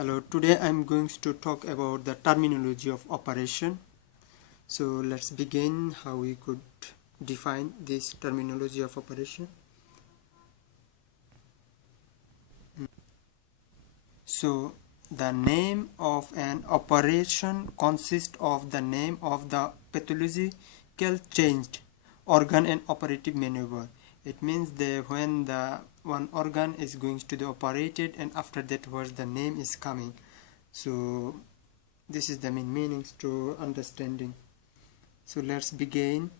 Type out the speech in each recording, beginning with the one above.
Hello, today I'm going to talk about the terminology of operation. So let's begin how we could define this terminology of operation. So the name of an operation consists of the name of the pathological changed organ and operative maneuver. It means that when the one organ is going to be operated and after that what the name is coming. So this is the main meanings to understanding. So let's begin.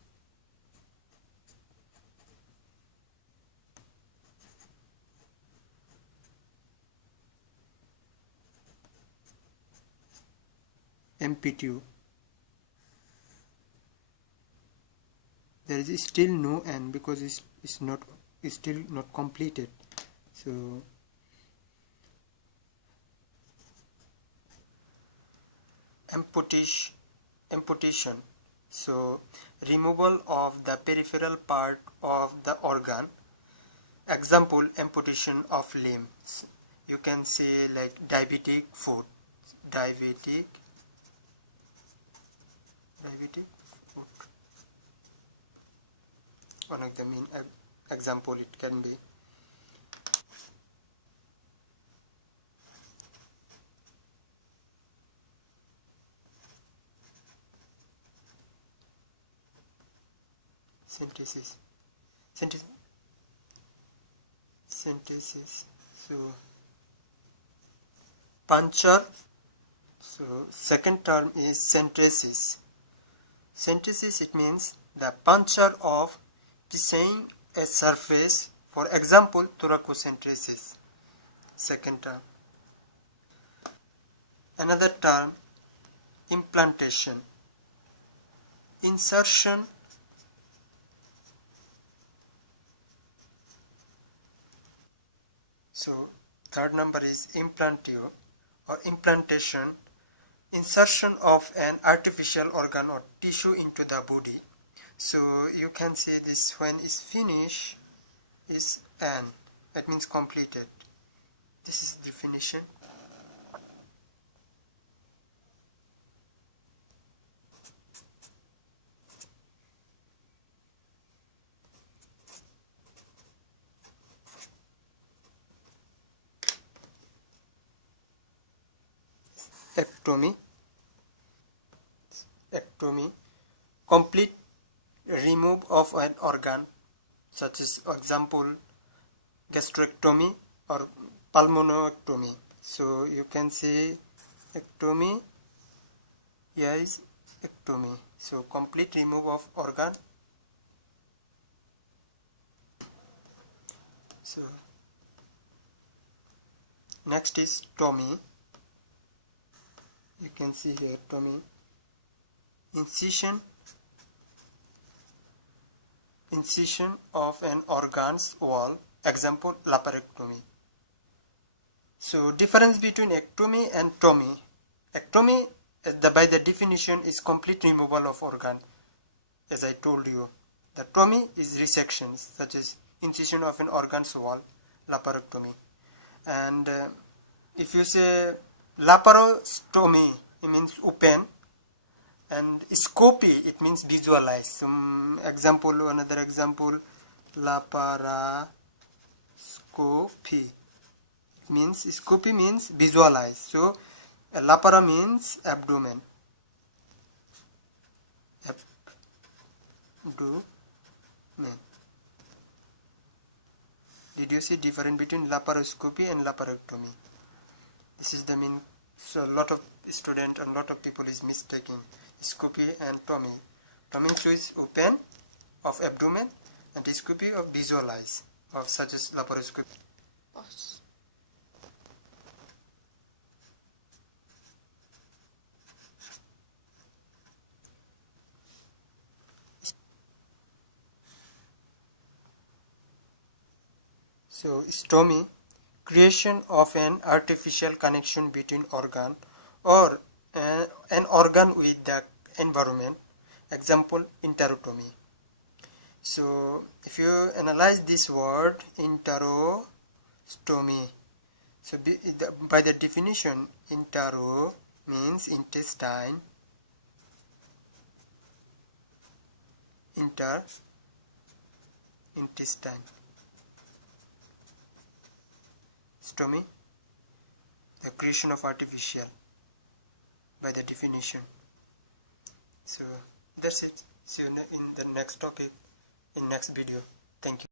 MPTU. There is still no n because it's still not completed. So amputation. So removal of the peripheral part of the organ. Example, amputation of limbs. You can say like diabetic foot. Diabetic foot. One of the main example it can be. Synthesis. So puncture. So second term is synthesis. Synthesis, it means the puncture of designing a surface, for example thoracosynthesis. Second term. Another term, implantation. Insertion. So third number is implantio or implantation, insertion of an artificial organ or tissue into the body. So you can say this when is finished is n, that means completed. This is definition. Ectomy. Complete remove of an organ, such as example gastrectomy or pulmonectomy. So you can say ectomy. Here is ectomy. So complete remove of organ. So next is tomy. You can see here tomy. Incision of an organ's wall. Example laparotomy. So difference between ectomy and tomy. Ectomy, by the definition, is complete removal of organ, as I told you. The tomy is resections, such as incision of an organ's wall, laparotomy. And if you say laparostomy, it means open, and scopy, it means visualize. Another example, laparoscopy. Means scopy means visualize. So lapara means abdomen. Did you see difference between laparoscopy and laparotomy? This is the mean. So a lot of student and lot of people is mistaking scopy and tomy. Tomy is open of abdomen and scopy of visualize of such as laparoscopy. So stomy, creation of an artificial connection between organ or an organ with the environment. Example enterotomy. So if you analyze this word enterostomy, So by the definition, intero means intestine, intestine, stomy, the creation of artificial, by the definition. So that's it. See you in the next topic, in next video. Thank you.